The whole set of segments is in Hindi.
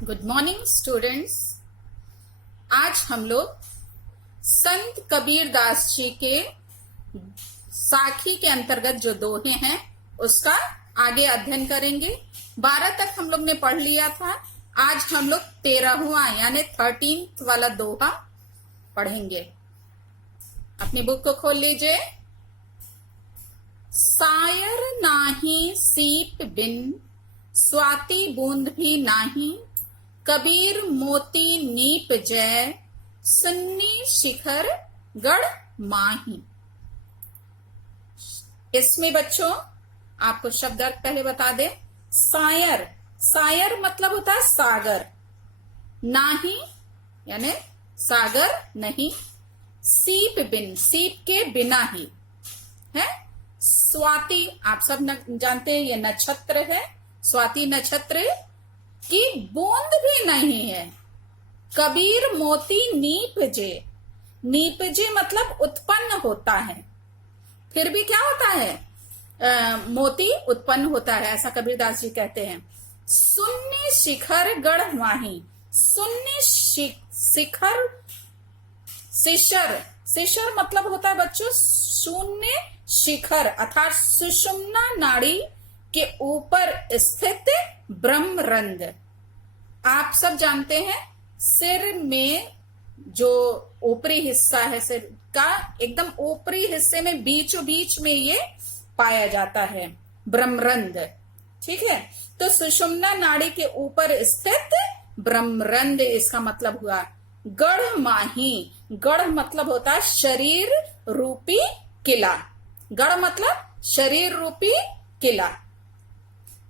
Good morning students. आज हम लोग संत कबीर दास जी के साखी के अंतर्गत जो दोहे हैं उसका आगे अध्ययन करेंगे। 12 तक हम लोग ने पढ़ लिया था। आज हम लोग 13वां यानी 13th वाला दोहा पढ़ेंगे। अपनी बुक को खोल लीजिए। सायर नाही सीप बिन, स्वाति बूंद भी नाही, कबीर मोती नीप जय, सुन्नी शिखर गढ़ माही। इसमें बच्चों आपको शब्द अर्थ पहले बता दे। सायर, सायर मतलब होता है सागर, नाही यानी सागर नहीं, सीप बिन, सीप के बिना ही है। स्वाति आप सब जानते हैं ये नक्षत्र है, स्वाति नक्षत्र की बूंद भी नहीं है। कबीर मोती नीपजे, नीपजे मतलब उत्पन्न होता है, फिर भी क्या होता है मोती उत्पन्न होता है, ऐसा कबीरदास जी कहते हैं। सुन्नी शिखर गढ़ माही, सुन्नी शिखर, शिशर, शिशर मतलब होता है बच्चों शून्य शिखर अर्थात सुषुम्ना नाड़ी के ऊपर स्थित ब्रह्मरंध्र। आप सब जानते हैं सिर में जो ऊपरी हिस्सा है, सिर का एकदम ऊपरी हिस्से में बीचों बीच में ये पाया जाता है ब्रह्मरंध्र। ठीक है, तो सुषुम्ना नाड़ी के ऊपर स्थित ब्रह्मरंध्र, इसका मतलब हुआ गढ़ माही। गढ़ मतलब होता है शरीर रूपी किला, गढ़ मतलब शरीर रूपी किला।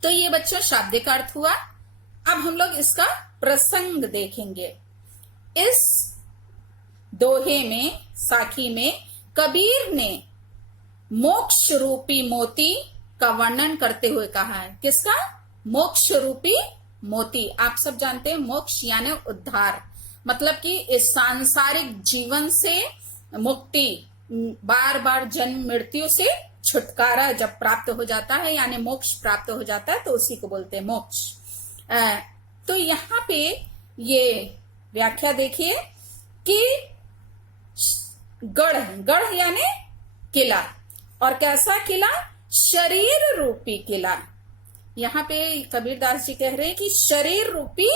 तो ये बच्चों शाब्दिक अर्थ हुआ। अब हम लोग इसका प्रसंग देखेंगे। इस दोहे में, साखी में कबीर ने मोक्ष रूपी मोती का वर्णन करते हुए कहा है। किसका? मोक्ष रूपी मोती। आप सब जानते हैं मोक्ष यानी उद्धार, मतलब कि इस सांसारिक जीवन से मुक्ति, बार बार जन्म मृत्यु से छुटकारा जब प्राप्त हो जाता है यानी मोक्ष प्राप्त हो जाता है तो उसी को बोलते हैं मोक्ष। तो यहाँ पे ये व्याख्या देखिए कि गढ़, गढ़ यानी किला, और कैसा किला? शरीर रूपी किला। यहाँ पे कबीरदास जी कह रहे हैं कि शरीर रूपी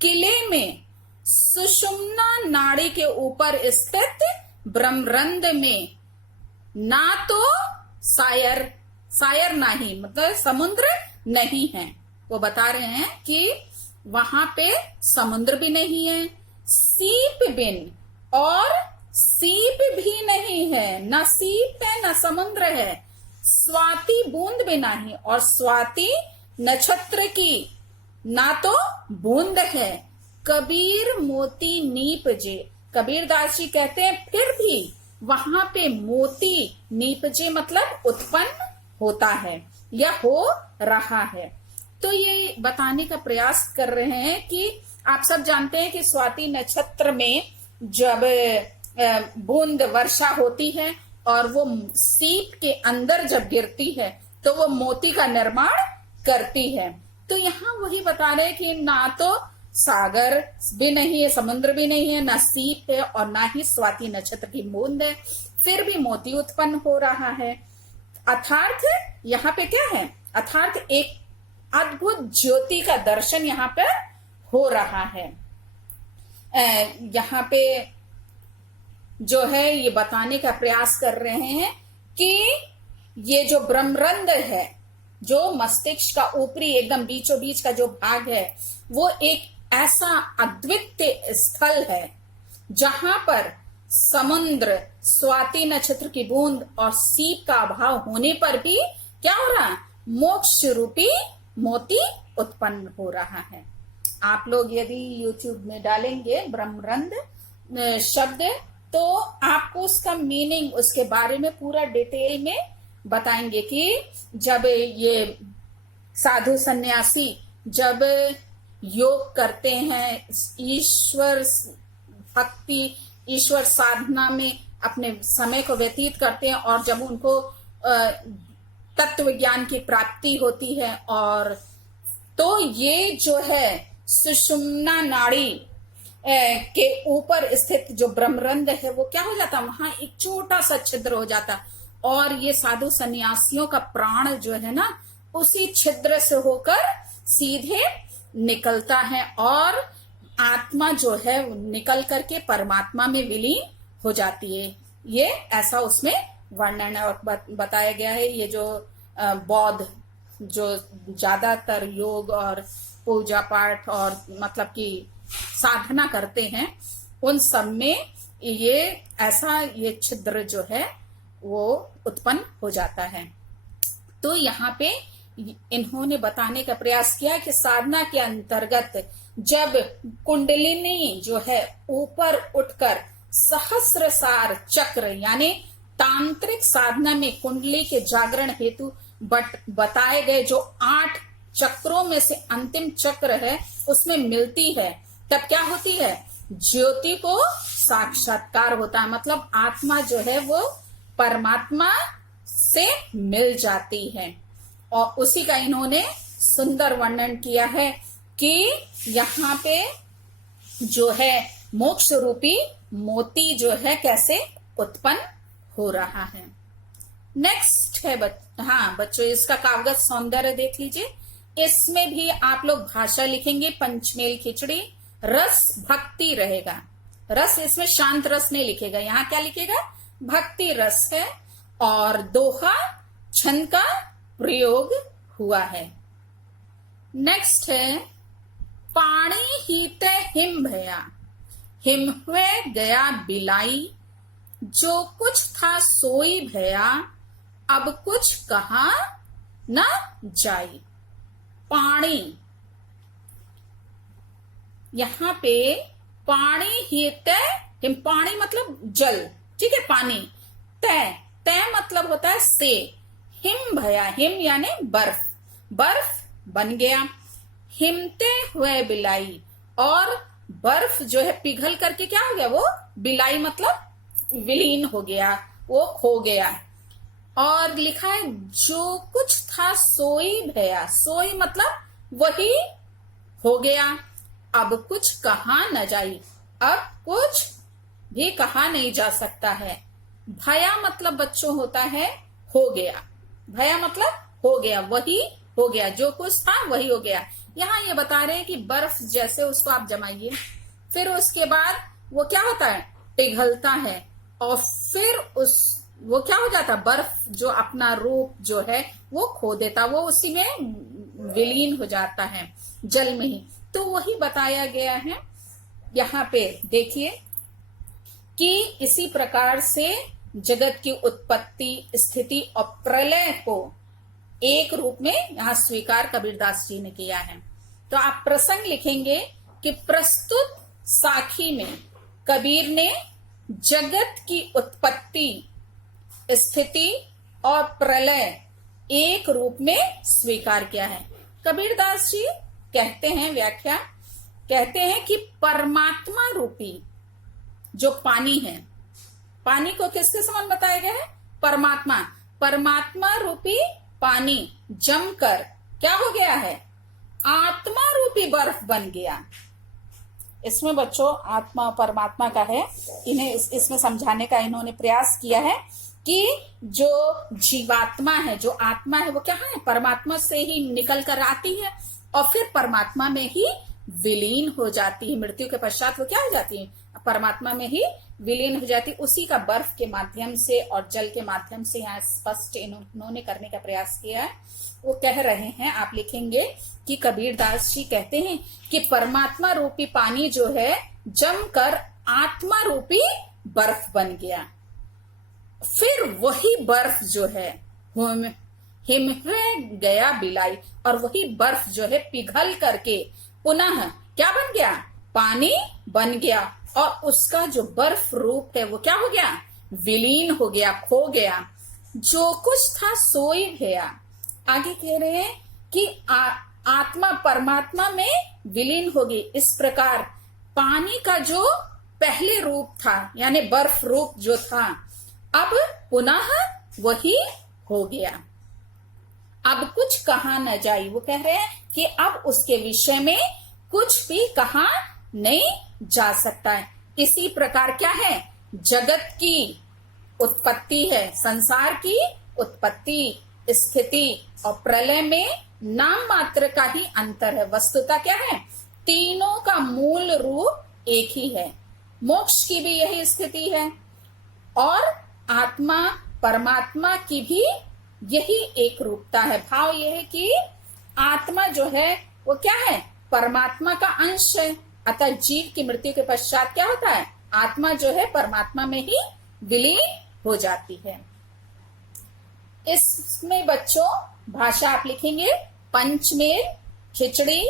किले में सुषुम्ना नाड़ी के ऊपर स्थित ब्रह्मरंध्र में ना तो सायर, सायर नहीं मतलब समुद्र नहीं है। वो बता रहे हैं कि वहां पे समुद्र भी नहीं है, सीप बिन, और सीप भी नहीं है, न सीप है न समुद्र है, स्वाति बूंद भी नहीं, और स्वाति नक्षत्र की ना तो बूंद है, कबीर मोती नीपजे। कबीरदास जी कहते हैं फिर भी वहां पे मोती नीपजे मतलब उत्पन्न होता है या हो रहा है। तो ये बताने का प्रयास कर रहे हैं कि आप सब जानते हैं कि स्वाति नक्षत्र में जब बूंद वर्षा होती है और वो सीप के अंदर जब गिरती है तो वो मोती का निर्माण करती है। तो यहाँ वही बता रहे हैं कि ना तो सागर भी नहीं है, समुद्र भी नहीं है, ना सीप है और ना ही स्वाति नक्षत्र की बूंद है, फिर भी मोती उत्पन्न हो रहा है। अर्थात यहाँ पे क्या है? अर्थात एक अद्भुत ज्योति का दर्शन यहाँ पे हो रहा है। यहाँ पे जो है ये बताने का प्रयास कर रहे हैं कि ये जो ब्रह्मरंध्र है, जो मस्तिष्क का ऊपरी एकदम बीचों बीच का जो भाग है, वो एक ऐसा अद्वितीय स्थल है जहां पर समुद्र, स्वाति नक्षत्र की बूंद और सीप का अभाव होने पर भी क्या हो रहा है? मोक्ष रूपी मोती उत्पन्न हो रहा है। आप लोग यदि YouTube में डालेंगे ब्रह्मरंध्र शब्द तो आपको उसका मीनिंग, उसके बारे में पूरा डिटेल में बताएंगे कि जब ये साधु सन्यासी जब योग करते हैं, ईश्वर भक्ति, ईश्वर साधना में अपने समय को व्यतीत करते हैं, और जब उनको तत्व ज्ञान की प्राप्ति होती है, और तो ये जो है सुषुम्ना नाड़ी के ऊपर स्थित जो ब्रह्मरंध्र है वो क्या हो जाता, वहां एक छोटा सा छिद्र हो जाता, और ये साधु सन्यासियों का प्राण जो है ना उसी छिद्र से होकर सीधे निकलता है, और आत्मा जो है निकल करके परमात्मा में विलीन हो जाती है। ये ऐसा उसमें वर्णन और बताया गया है। ये जो बौद्ध जो ज्यादातर योग और पूजा पाठ और मतलब कि साधना करते हैं, उन सब में ये ऐसा ये छिद्र जो है वो उत्पन्न हो जाता है। तो यहाँ पे इन्होंने बताने का प्रयास किया कि साधना के अंतर्गत जब कुंडलिनी जो है ऊपर उठकर सहस्रसार चक्र यानी तांत्रिक साधना में कुंडली के जागरण हेतु बताए गए जो 8 चक्रों में से अंतिम चक्र है उसमें मिलती है, तब क्या होती है, ज्योति को साक्षात्कार होता है। मतलब आत्मा जो है वो परमात्मा से मिल जाती है। और उसी का इन्होंने सुंदर वर्णन किया है कि यहाँ पे जो है मोक्ष रूपी मोती जो है कैसे उत्पन्न हो रहा है। नेक्स्ट है बच्चों इसका काव्यगत सौंदर्य देख लीजिए। इसमें भी आप लोग भाषा लिखेंगे पंचमेल खिचड़ी, रस भक्ति रहेगा। रस इसमें शांत रस नहीं लिखेगा, यहाँ क्या लिखेगा, भक्ति रस है, और दोहा छंद का प्रयोग हुआ है। नेक्स्ट है पानी हीते हिम भया, हिम हुए गया बिलाई, जो कुछ था सोई भया, अब कुछ कहा न जाई। पानी, यहाँ पे पानी हीते हिम, पानी मतलब जल, ठीक है, पानी। तय, तय मतलब होता है से। हिम भया, हिम यानी बर्फ, बर्फ बन गया। हिमते हुए बिलाई, और बर्फ जो है पिघल करके क्या हो गया, वो बिलाई मतलब विलीन हो गया, वो खो गया। और लिखा है जो कुछ था सोई भया, सोई मतलब वही हो गया, अब कुछ कहा न जाई, अब कुछ भी कहा नहीं जा सकता है। भया मतलब बच्चों होता है हो गया, भया मतलब हो गया, वही हो गया, जो कुछ था वही हो गया। यहाँ ये बता रहे हैं कि बर्फ जैसे उसको आप जमाइए, फिर उसके बाद वो क्या होता है, पिघलता है, और फिर वो क्या हो जाता है, बर्फ जो अपना रूप जो है वो खो देता, वो उसी में विलीन हो जाता है जल में ही। तो वही बताया गया है यहाँ पे। देखिए कि इसी प्रकार से जगत की उत्पत्ति, स्थिति और प्रलय को एक रूप में यहाँ स्वीकार कबीरदास जी ने किया है। तो आप प्रसंग लिखेंगे कि प्रस्तुत साखी में कबीर ने जगत की उत्पत्ति, स्थिति और प्रलय एक रूप में स्वीकार किया है। कबीरदास जी कहते हैं, व्याख्या कहते हैं कि परमात्मा रूपी जो पानी है, पानी को किसके समान बताया गया है, परमात्मा, परमात्मा रूपी पानी जमकर क्या हो गया है, आत्मा रूपी बर्फ बन गया। इसमें बच्चों आत्मा परमात्मा का है, इन्हें इसमें समझाने का इन्होंने प्रयास किया है कि जो जीवात्मा है, जो आत्मा है, वो क्या है, परमात्मा से ही निकल कर आती है और फिर परमात्मा में ही विलीन हो जाती है। मृत्यु के पश्चात वो क्या हो जाती है, परमात्मा में ही विलीन हो जाती। उसी का बर्फ के माध्यम से और जल के माध्यम से यहाँ स्पष्ट इन्होंने करने का प्रयास किया है। वो कह रहे हैं, आप लिखेंगे कि कबीरदास जी कहते हैं कि परमात्मा रूपी पानी जो है जमकर आत्मा रूपी बर्फ बन गया, फिर वही बर्फ जो है हिम में गया बिलाई, और वही बर्फ जो है पिघल करके पुनः क्या बन गया, पानी बन गया, और उसका जो बर्फ रूप है वो क्या हो गया, विलीन हो गया, खो गया। जो कुछ था सोई गया। आगे कह रहे हैं कि आत्मा परमात्मा में विलीन हो गई। इस प्रकार पानी का जो पहले रूप था यानी बर्फ रूप जो था, अब पुनः वही हो गया, अब कुछ कहा न जाई। वो कह रहे हैं कि अब उसके विषय में कुछ भी कहा नहीं जा सकता है। इसी प्रकार क्या है, जगत की उत्पत्ति है, संसार की उत्पत्ति, स्थिति और प्रलय में नाम मात्र का ही अंतर है। वस्तुता क्या है, तीनों का मूल रूप एक ही है। मोक्ष की भी यही स्थिति है और आत्मा परमात्मा की भी यही एक रूपता है। भाव यह है कि आत्मा जो है वो क्या है, परमात्मा का अंश है। अतः जीव की मृत्यु के पश्चात क्या होता है, आत्मा जो है परमात्मा में ही विलीन हो जाती है। इसमें बच्चों भाषा आप लिखेंगे पंचमेल, खिचड़ी,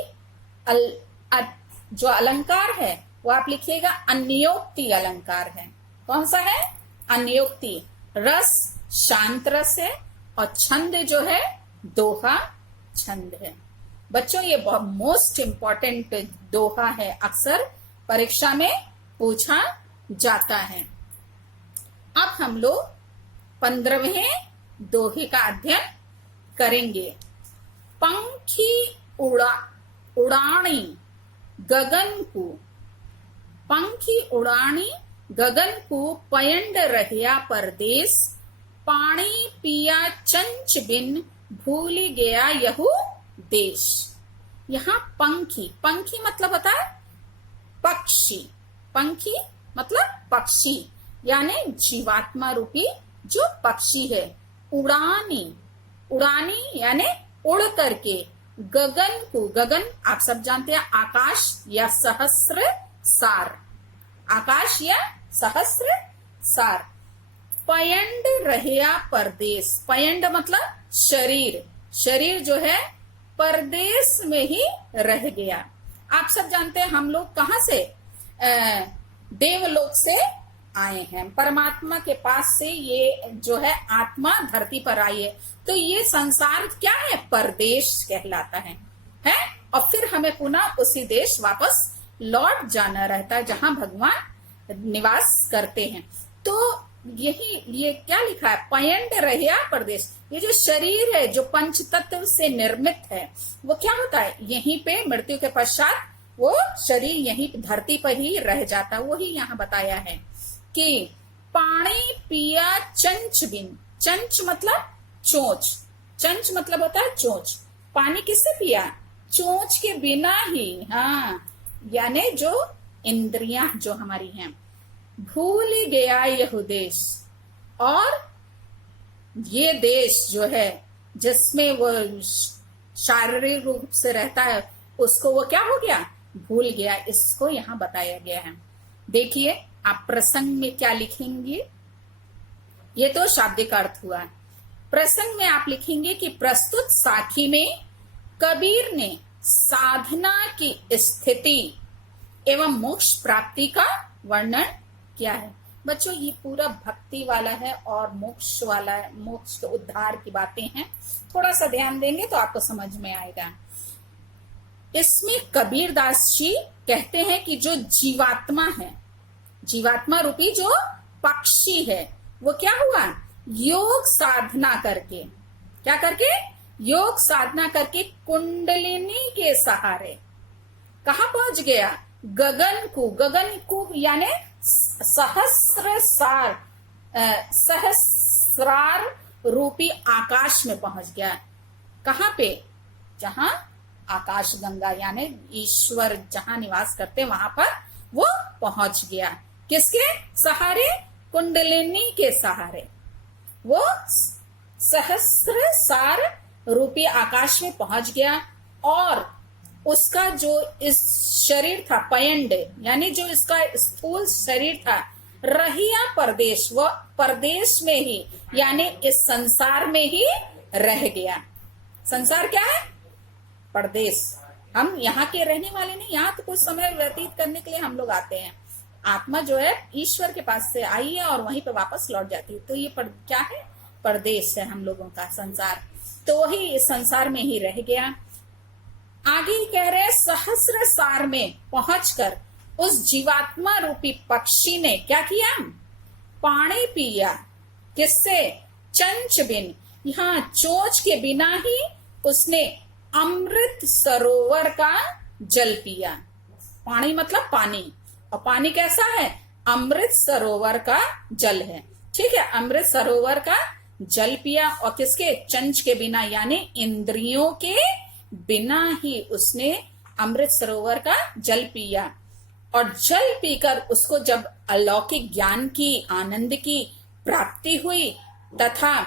जो अलंकार है वो आप लिखिएगा अन्योक्ति अलंकार है। कौन सा है, अन्योक्ति। रस शांत रस है और छंद जो है दोहा छंद है। बच्चों ये बहुत मोस्ट इंपॉर्टेंट दोहा है, अक्सर परीक्षा में पूछा जाता है। अब हम लोग 15वें दोहे का अध्ययन करेंगे। पंखी उड़ानी गगन को, पंखी उड़ानी गगन को पयंड रहया परदेश, पानी पिया चंच बिन भूल गया यहू देश। यहाँ पंखी, पंखी मतलब होता है पक्षी, पंखी मतलब पक्षी यानी जीवात्मा रूपी जो पक्षी है। उड़ानी, उड़ानी यानी उड़ करके, गगन को, गगन आप सब जानते हैं आकाश या सहस्र सार, आकाश या सहस्र सार। पयंड रहया परदेश, पयंड मतलब शरीर, शरीर जो है परदेश में ही रह गया। आप सब जानते हैं हम लोग कहाँ से, देवलोक से आए हैं, परमात्मा के पास से ये जो है आत्मा धरती पर आई है। तो ये संसार क्या है, परदेश कहलाता है। और फिर हमें पुनः उसी देश वापस लौट जाना रहता है जहां भगवान निवास करते हैं। तो यही ये क्या लिखा है, पयंड रहया परदेश। ये जो शरीर है जो पंच तत्व से निर्मित है वो क्या होता है, यहीं पे मृत्यु के पश्चात वो शरीर यहीं धरती पर ही रह जाता है। वही यहाँ बताया है कि पानी पिया चंच बिन, चंच मतलब चोंच, चंच मतलब होता है चोंच। पानी किससे पिया, चोंच के बिना ही, हाँ यानी जो इंद्रियां जो हमारी हैं। भूल गया यह देश, और ये देश जो है जिसमें वो शारीरिक रूप से रहता है उसको वो क्या हो गया, भूल गया। इसको यहाँ बताया गया है। देखिए आप प्रसंग में क्या लिखेंगे, ये तो शाब्दिक अर्थ हुआ। प्रसंग में आप लिखेंगे कि प्रस्तुत साखी में कबीर ने साधना की स्थिति एवं मोक्ष प्राप्ति का वर्णन किया है। बच्चों ये पूरा भक्ति वाला है और मोक्ष वाला है, मोक्ष उद्धार की बातें हैं। थोड़ा सा ध्यान देंगे तो आपको समझ में आएगा। इसमें कबीर दास जी कहते हैं कि जो जीवात्मा है, जीवात्मा रूपी जो पक्षी है वो क्या हुआ, योग साधना करके, क्या करके, योग साधना करके कुंडलिनी के सहारे कहा पहुंच गया, गगन को, गगन को यानी सहस्रार रूपी आकाश में पहुंच गया। कहां पे, जहां आकाश गंगा यानी ईश्वर जहां निवास करते वहां पर वो पहुंच गया। किसके सहारे, कुंडलिनी के सहारे वो सहस्र सार रूपी आकाश में पहुंच गया। और उसका जो इस शरीर था पयंड यानी जो इसका स्थूल शरीर था, रहिया परदेश, वो परदेश में ही यानी इस संसार में ही रह गया। संसार क्या है, परदेश। हम यहाँ के रहने वाले नहीं, यहाँ तो कुछ समय व्यतीत करने के लिए हम लोग आते हैं। आत्मा जो है ईश्वर के पास से आई है और वहीं पे वापस लौट जाती है। तो ये क्या है, परदेश है हम लोगों का संसार। तो वही इस संसार में ही रह गया। आगे कह रहे हैं सहस्र सार में पहुंचकर उस जीवात्मा रूपी पक्षी ने क्या किया, पानी पिया। किससे, चंच बिन, यहाँ चोंच के बिना ही उसने अमृत सरोवर का जल पिया। पानी मतलब पानी, और पानी कैसा है? अमृत सरोवर का जल है। ठीक है, अमृत सरोवर का जल पिया, और किसके? चंच के बिना, यानी इंद्रियों के बिना ही उसने अमृत सरोवर का जल पिया। और जल पीकर उसको जब अलौकिक ज्ञान की, आनंद की प्राप्ति हुई, तथा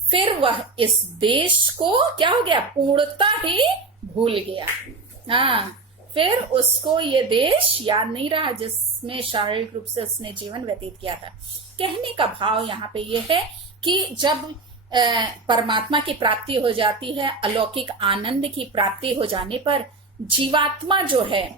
फिर वह इस देश को क्या हो गया? पूर्णता ही भूल गया। हाँ, फिर उसको ये देश याद नहीं रहा जिसमें शारीरिक रूप से उसने जीवन व्यतीत किया था। कहने का भाव यहाँ पे ये है कि जब परमात्मा की प्राप्ति हो जाती है, अलौकिक आनंद की प्राप्ति हो जाने पर जीवात्मा जो है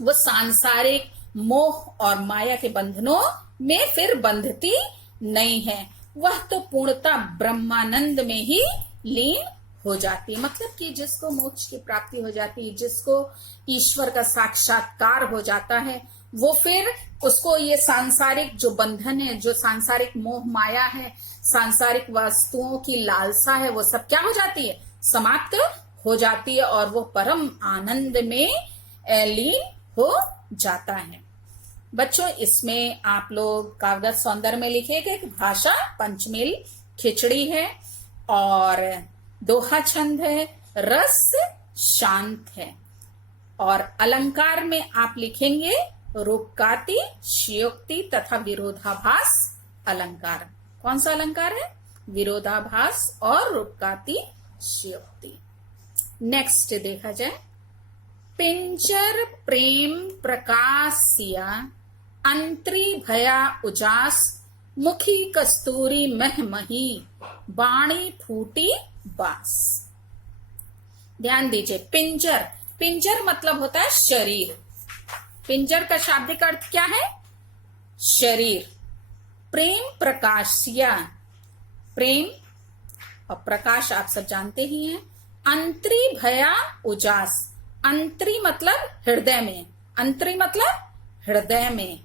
वो सांसारिक मोह और माया के बंधनों में फिर बंधती नहीं है, वह तो पूर्णता ब्रह्मानंद में ही लीन हो जाती है। मतलब कि जिसको मोक्ष की प्राप्ति हो जाती है, जिसको ईश्वर का साक्षात्कार हो जाता है, वो फिर उसको ये सांसारिक जो बंधन है, जो सांसारिक मोह माया है, सांसारिक वस्तुओं की लालसा है, वो सब क्या हो जाती है? समाप्त हो जाती है, और वो परम आनंद में लीन हो जाता है। बच्चों, इसमें आप लोग कागज सौंदर्य में लिखेंगे कि भाषा पंचमेल खिचड़ी है, और दोहा छंद है, रस शांत है, और अलंकार में आप लिखेंगे रूपकाति, श्योक्ति तथा विरोधाभास अलंकार। कौन सा अलंकार है? विरोधाभास और रूपकाति, श्योक्ति। नेक्स्ट देखा जाए, पिंजर प्रेम प्रकाशिया, अंतरी भया उजास, मुखी कस्तूरी महमही, बाणी फूटी बास। ध्यान दीजिए, पिंजर, पिंजर मतलब होता है शरीर। पिंजर का शाब्दिक अर्थ क्या है? शरीर। प्रेम प्रकाशिया, प्रेम और प्रकाश आप सब जानते ही हैं। अंतरी भया उजास, अंतरी मतलब हृदय में, अंतरी मतलब हृदय में।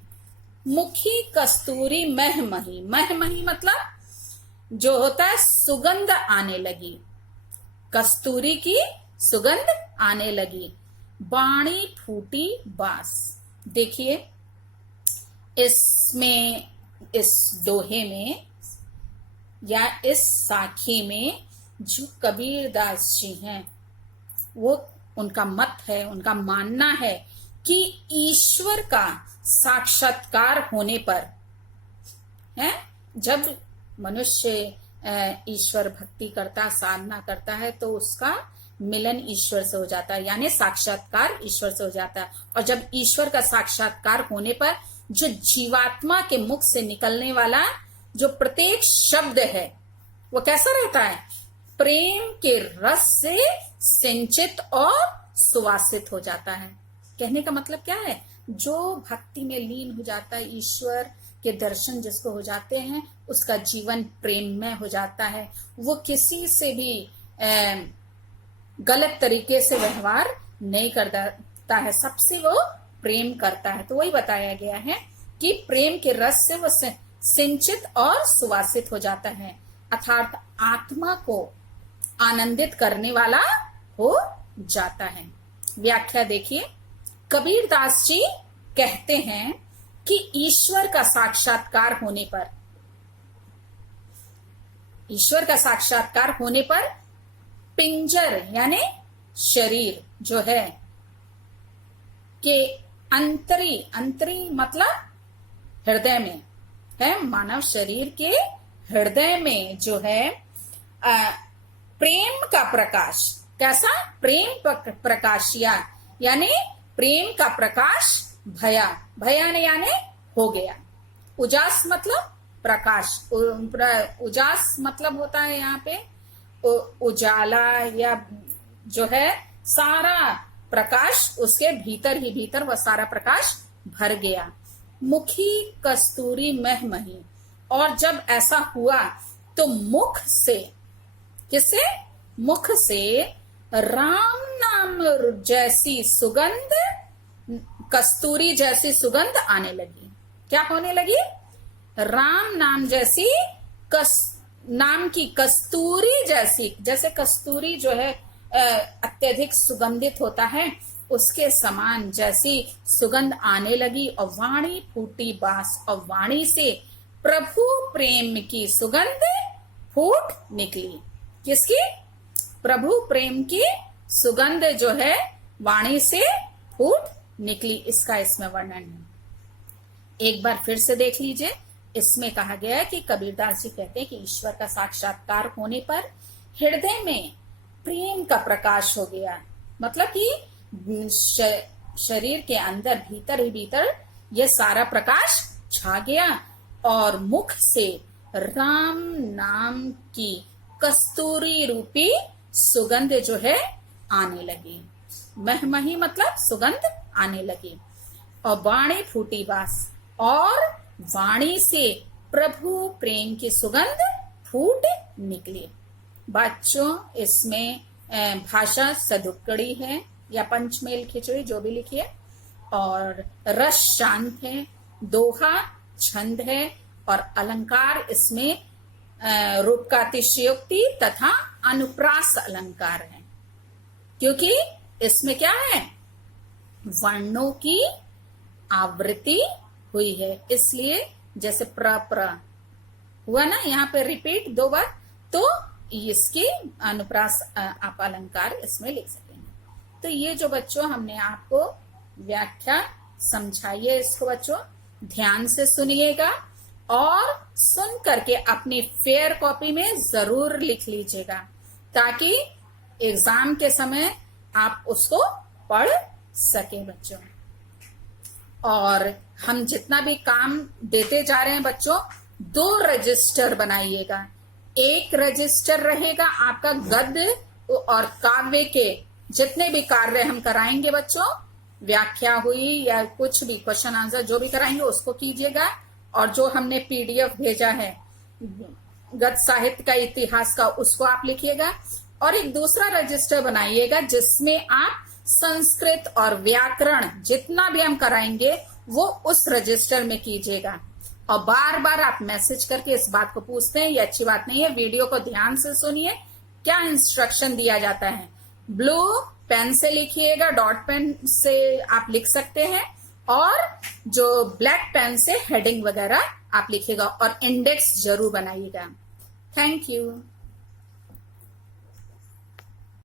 मुखी कस्तूरी महमही, महमही मतलब जो होता है सुगंध आने लगी, कस्तूरी की सुगंध आने लगी। बाणी फूटी बास। देखिए इसमें, इस दोहे में या इस साखी में जो कबीरदास जी हैं, वो उनका मत है, उनका मानना है कि ईश्वर का साक्षात्कार होने पर है, जब मनुष्य ईश्वर भक्ति करता, साधना करता है, तो उसका मिलन ईश्वर से हो जाता है, यानी साक्षात्कार ईश्वर से हो जाता है। और जब ईश्वर का साक्षात्कार होने पर जो जीवात्मा के मुख से निकलने वाला जो प्रत्येक शब्द है, वो कैसा रहता है? प्रेम के रस से सिंचित और सुवासित हो जाता है। कहने का मतलब क्या है? जो भक्ति में लीन हो जाता है, ईश्वर के दर्शन जिसको हो जाते हैं, उसका जीवन प्रेममय हो जाता है। वो किसी से भी गलत तरीके से व्यवहार नहीं करता है, सबसे वो प्रेम करता है। तो वही बताया गया है कि प्रेम के रस से वो सिंचित और सुवासित हो जाता है, अर्थात आत्मा को आनंदित करने वाला हो जाता है। व्याख्या देखिए, कबीरदास जी कहते हैं कि ईश्वर का साक्षात्कार होने पर, ईश्वर का साक्षात्कार होने पर पिंजर यानी शरीर जो है के अंतरी, अंतरी मतलब हृदय में है, मानव शरीर के हृदय में जो है प्रेम का प्रकाश, कैसा? प्रेम प्रकाशिया, यानी प्रेम का प्रकाश भया, भया ने यानी हो गया। उजास मतलब प्रकाश, उजास मतलब होता है यहाँ पे उजाला, या जो है सारा प्रकाश उसके भीतर ही भीतर वह सारा प्रकाश भर गया। मुखी कस्तूरी महमही, और जब ऐसा हुआ तो मुख से, किसे? मुख से राम नाम जैसी सुगंध, कस्तूरी जैसी सुगंध आने लगी। क्या होने लगी? राम नाम जैसी नाम की कस्तूरी जैसी, जैसे कस्तूरी जो है अत्यधिक सुगंधित होता है, उसके समान जैसी सुगंध आने लगी और वाणी फूटी बास और वाणी से प्रभु प्रेम की सुगंध फूट निकली। किसकी? प्रभु प्रेम की सुगंध जो है वाणी से फूट निकली, इसका इसमें वर्णन है। एक बार फिर से देख लीजिए। इसमें कहा गया है कि कबीरदास जी कहते हैं कि ईश्वर का साक्षात्कार होने पर हृदय में प्रेम का प्रकाश हो गया, मतलब कि शरीर के अंदर भीतर ही भीतर यह सारा प्रकाश छा गया और मुख से राम नाम की कस्तूरी रूपी सुगंध जो है आने लगी। महमही मतलब सुगंध आने लगी। और वाणी फूटी बास, और वाणी से प्रभु प्रेम की सुगंध फूट निकली। बच्चों, इसमें भाषा सदुक्कड़ी है या पंचमेल खिचड़ी जो भी लिखिए, और रस शांत है, दोहा छंद है, और अलंकार इसमें रूप का अतिशयोक्ति तथा अनुप्रास अलंकार है, क्योंकि इसमें क्या है, वर्णों की आवृत्ति हुई है, इसलिए जैसे प्र हुआ ना यहाँ पे रिपीट 2 बार, तो इसकी अनुप्रास आप अलंकार इसमें लिख सकेंगे। तो ये जो बच्चों हमने आपको व्याख्या समझाई है, इसको बच्चों ध्यान से सुनिएगा और सुन करके अपनी फेयर कॉपी में जरूर लिख लीजिएगा, ताकि एग्जाम के समय आप उसको पढ़ सके बच्चों। और हम जितना भी काम देते जा रहे हैं बच्चों, 2 रजिस्टर बनाइएगा। एक रजिस्टर रहेगा आपका गद्य और काव्य के जितने भी कार्य हम कराएंगे बच्चों, व्याख्या हुई या कुछ भी क्वेश्चन आंसर जो भी कराएंगे उसको कीजिएगा, और जो हमने पीडीएफ भेजा है गद्य साहित्य का, इतिहास का, उसको आप लिखिएगा। और एक दूसरा रजिस्टर बनाइएगा जिसमें आप संस्कृत और व्याकरण जितना भी हम कराएंगे वो उस रजिस्टर में कीजिएगा। और बार बार आप मैसेज करके इस बात को पूछते हैं, ये अच्छी बात नहीं है। वीडियो को ध्यान से सुनिए, क्या इंस्ट्रक्शन दिया जाता है। ब्लू पेन से लिखिएगा, डॉट पेन से आप लिख सकते हैं, और जो ब्लैक पेन से हेडिंग वगैरह आप लिखिएगा, और इंडेक्स जरूर बनाइएगा। Thank you.